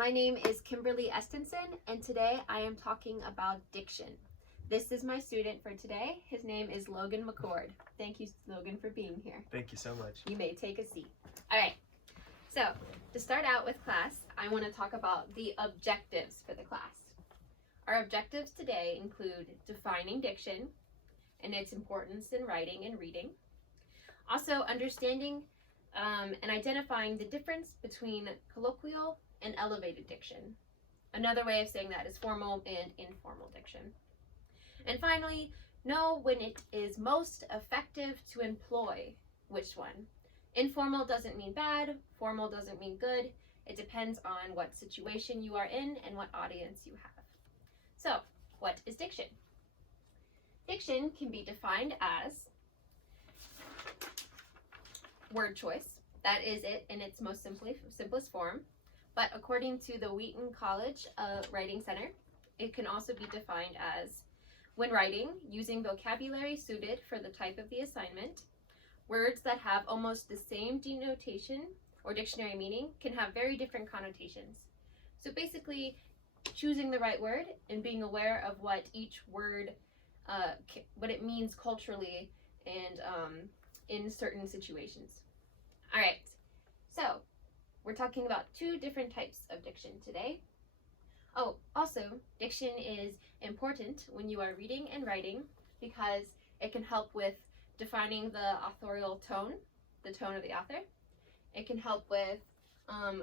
My name is Kimberly Estenson, and today I am talking about diction. This is my student for today. His name is Logan McCord. Thank you, Logan, for being here. Thank you so much. You may take a seat. All right, so to start out with class, I want to talk about the objectives for the class. Our objectives today include defining diction and its importance in writing and reading. Also, understanding and identifying the difference between colloquial and elevated diction. Another way of saying that is formal and informal diction. And finally, know when it is most effective to employ which one. Informal doesn't mean bad, formal doesn't mean good. It depends on what situation you are in and what audience you have. So, what is diction? Diction can be defined as word choice. That is it in its most simplest form. But according to the Wheaton College Writing Center, it can also be defined as when writing, using vocabulary suited for the type of the assignment, words that have almost the same denotation or dictionary meaning can have very different connotations. So basically, choosing the right word and being aware of what each word, what it means culturally and in certain situations. All right, so we're talking about two different types of diction today. Oh, also, diction is important when you are reading and writing because it can help with defining the authorial tone, the tone of the author. It can help with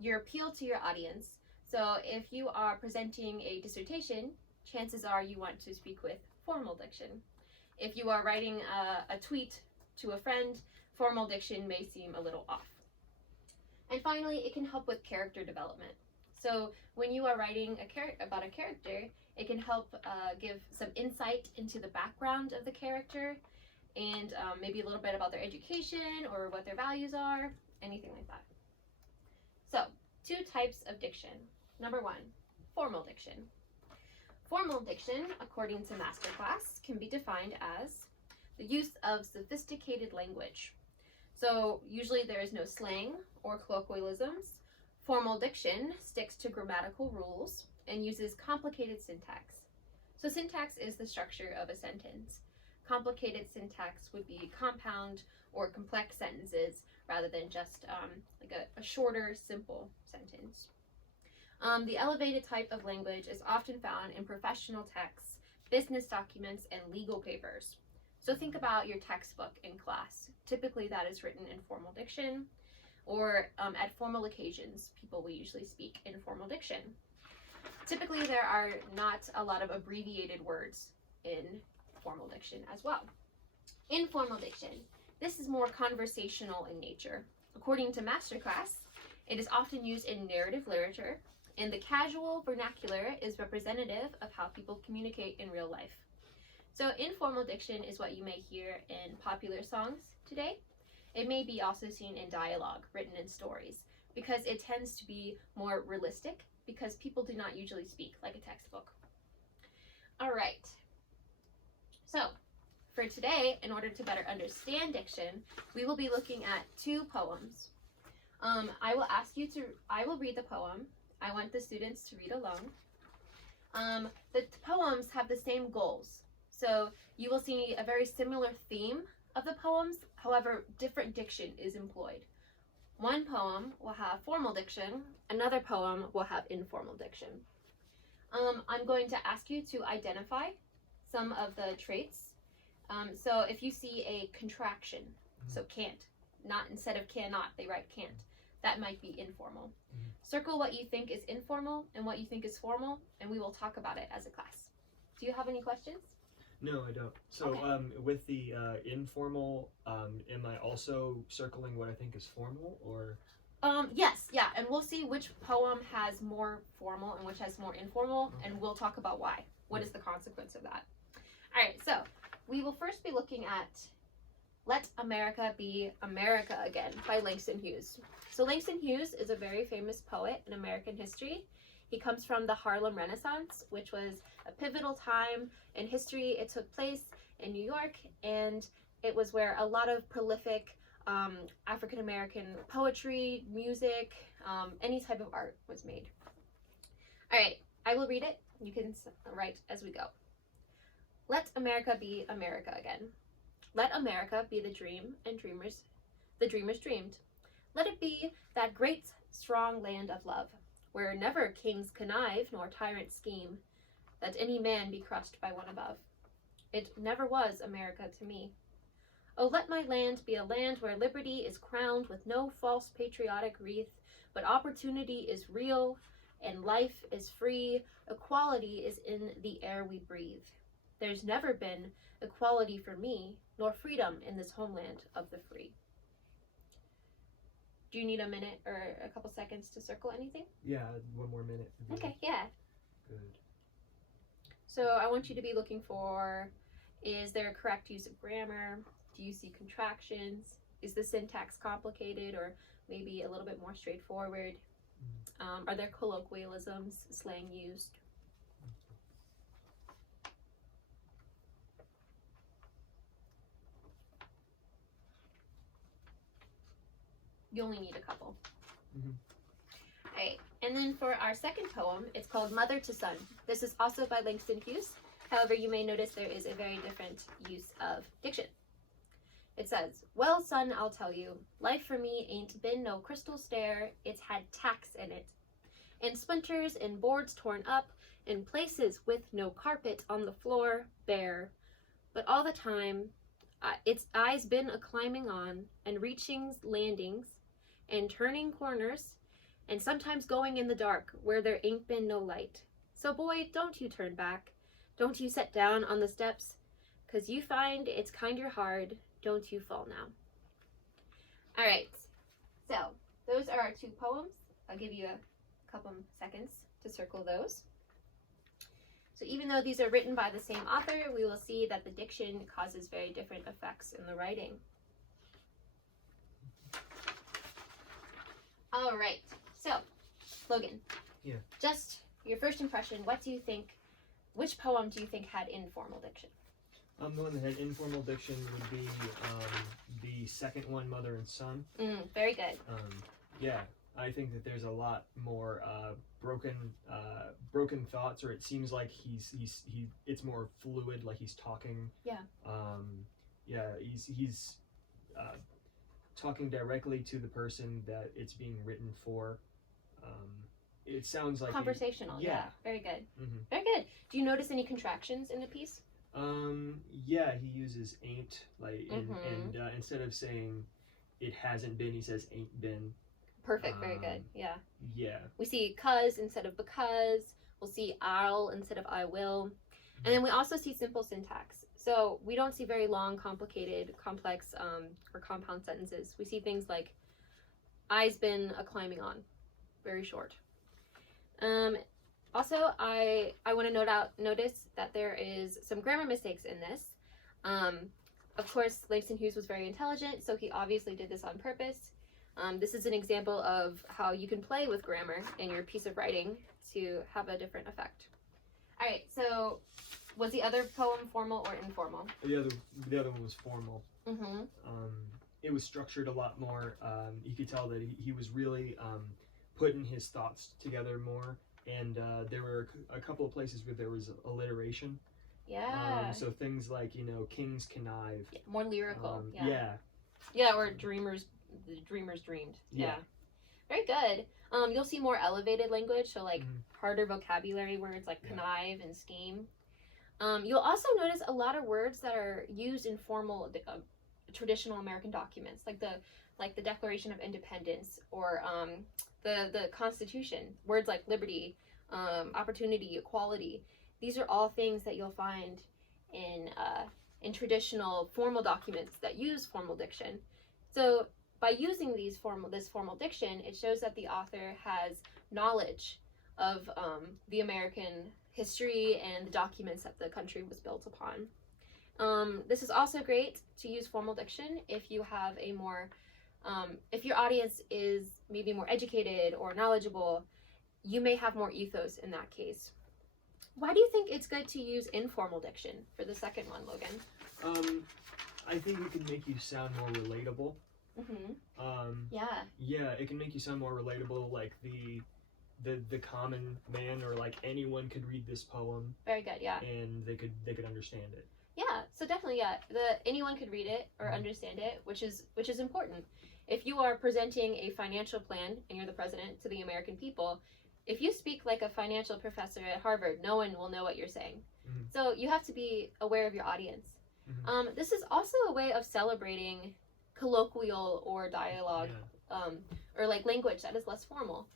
your appeal to your audience. So if you are presenting a dissertation, chances are you want to speak with formal diction. If you are writing a tweet to a friend, formal diction may seem a little off. And finally, it can help with character development. So when you are writing about a character, it can help give some insight into the background of the character and maybe a little bit about their education or what their values are, anything like that. So, two types of diction. Number one, formal diction. Formal diction, according to Masterclass, can be defined as the use of sophisticated language. So usually there is no slang or colloquialisms. Formal diction sticks to grammatical rules and uses complicated syntax. So syntax is the structure of a sentence. Complicated syntax would be compound or complex sentences rather than just like a shorter, simple sentence. The elevated type of language is often found in professional texts, business documents, and legal papers. So think about your textbook in class. Typically that is written in formal diction, or at formal occasions, people will usually speak in formal diction. Typically there are not a lot of abbreviated words in formal diction as well. Informal diction, this is more conversational in nature. According to Masterclass, it is often used in narrative literature, and the casual vernacular is representative of how people communicate in real life. So informal diction is what you may hear in popular songs today. It may be also seen in dialogue written in stories because it tends to be more realistic because people do not usually speak like a textbook. All right. So for today, in order to better understand diction, we will be looking at two poems. I will read the poem. I want the students to read along. The poems have the same goals. So you will see a very similar theme of the poems, however, different diction is employed. One poem will have formal diction, another poem will have informal diction. I'm going to ask you to identify some of the traits. So if you see a contraction, so can't, not instead of cannot, they write can't, that might be informal. Circle what you think is informal and what you think is formal, and we will talk about it as a class. Do you have any questions? No, I don't. So Okay. with the informal, am I also circling what I think is formal, or? Yes, yeah, and we'll see which poem has more formal and which has more informal, and we'll talk about why. What is the consequence of that? All right, so we will first be looking at Let America Be America Again by Langston Hughes. So Langston Hughes is a very famous poet in American history. He comes from the Harlem Renaissance, which was a pivotal time in history. It took place in New York, and it was where a lot of prolific African-American poetry, music, any type of art was made. All right, I will read it. You can write as we go. Let America be America again. Let America be the dream and the dreamers dreamed. Let it be that great, strong land of love, where never kings connive nor tyrants scheme, that any man be crushed by one above. It never was America to me. Oh, let my land be a land where liberty is crowned with no false patriotic wreath, but opportunity is real and life is free. Equality is in the air we breathe. There's never been equality for me, nor freedom in this homeland of the free. Do you need a minute or a couple seconds to circle anything? Yeah, 1 more minute. Okay, yeah. Good. So I want you to be looking for, is there a correct use of grammar? Do you see contractions? Is the syntax complicated or maybe a little bit more straightforward? Are there colloquialisms, slang used? You only need a couple. All right, and then for our second poem, it's called Mother to Son. This is also by Langston Hughes. However, you may notice there is a very different use of diction. It says, well, son, I'll tell you, life for me ain't been no crystal stair, it's had tacks in it, and splinters and boards torn up, and places with no carpet on the floor bare. But all the time, its eyes been a-climbing on, and reaching landings, and turning corners, and sometimes going in the dark, where there ain't been no light. So boy, don't you turn back, don't you set down on the steps, 'cause you find it's kinder hard, don't you fall now. All right, so those are our 2 poems. I'll give you a couple seconds to circle those. So even though these are written by the same author, we will see that the diction causes very different effects in the writing. All right, so Logan. Yeah. Just your first impression, which poem do you think had informal diction? The one that had informal diction would be the second one, Mother and Son. Very good. Yeah, I think that there's a lot more broken thoughts, or it seems like it's more fluid, like he's talking. Yeah. He's talking directly to the person that it's being written for. It sounds like Conversational. Yeah. Very good. Mm-hmm. Very good. Do you notice any contractions in the piece? Yeah, he uses ain't, like, and instead of saying it hasn't been, he says ain't been. Perfect, very good, yeah. Yeah. We see 'cause instead of because, we'll see I'll instead of I will, and then we also see simple syntax. So we don't see very long, complicated, complex, or compound sentences. We see things like, I's been a-climbing on, very short. Also, I want to notice that there is some grammar mistakes in this. Of course, Langston Hughes was very intelligent, so he obviously did this on purpose. This is an example of how you can play with grammar in your piece of writing to have a different effect. All right, so was the other poem formal or informal? The other one was formal. Mm-hmm. It was structured a lot more. You could tell that he was really putting his thoughts together more. And there were a couple of places where there was alliteration. Yeah. So things like, kings connive. Yeah, more lyrical. Yeah. Yeah, or the dreamers dreamed. Yeah. Very good. You'll see more elevated language, so like harder vocabulary words like connive and scheme. You'll also notice a lot of words that are used in formal, traditional American documents, like the Declaration of Independence or the Constitution. Words like liberty, opportunity, equality. These are all things that you'll find in traditional formal documents that use formal diction. So by using this formal diction, it shows that the author has knowledge of the American history and the documents that the country was built upon. This is also great to use formal diction if you have a more if your audience is maybe more educated or knowledgeable, you may have more ethos in that case. Why do you think it's good to use informal diction for the second one, Logan? I think it can make you sound more relatable. Mm-hmm. Yeah, it can make you sound more relatable. Like the common man or like anyone could read this poem Very good, yeah. and they could understand it. Yeah, so definitely, yeah. Anyone could read it or understand it, which is important. If you are presenting a financial plan and you're the president to the American people, if you speak like a financial professor at Harvard, no one will know what you're saying. So you have to be aware of your audience. This is also a way of celebrating colloquial or dialogue, or like language that is less formal.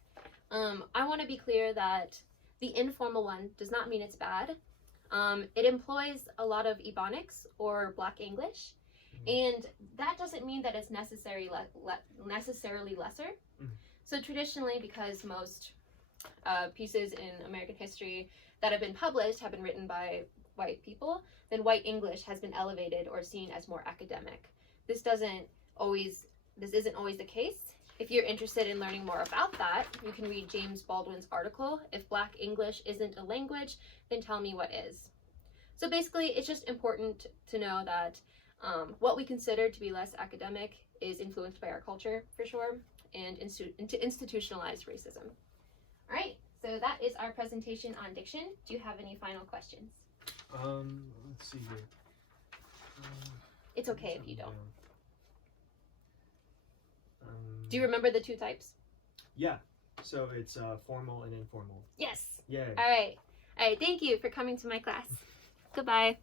I want to be clear that the informal one does not mean it's bad. It employs a lot of Ebonics or Black English, and that doesn't mean that it's necessarily lesser. So traditionally, because most pieces in American history that have been published have been written by white people, then white English has been elevated or seen as more academic. This isn't always the case. If you're interested in learning more about that, you can read James Baldwin's article, If Black English Isn't a Language, Then Tell Me What Is. So basically, it's just important to know that what we consider to be less academic is influenced by our culture, for sure, and institutionalized racism. All right, so that is our presentation on diction. Do you have any final questions? Let's see here. It's okay if you don't. Do you remember the two types? Yeah, so it's formal and informal. Yes. Yay. All right. Thank you for coming to my class. Goodbye.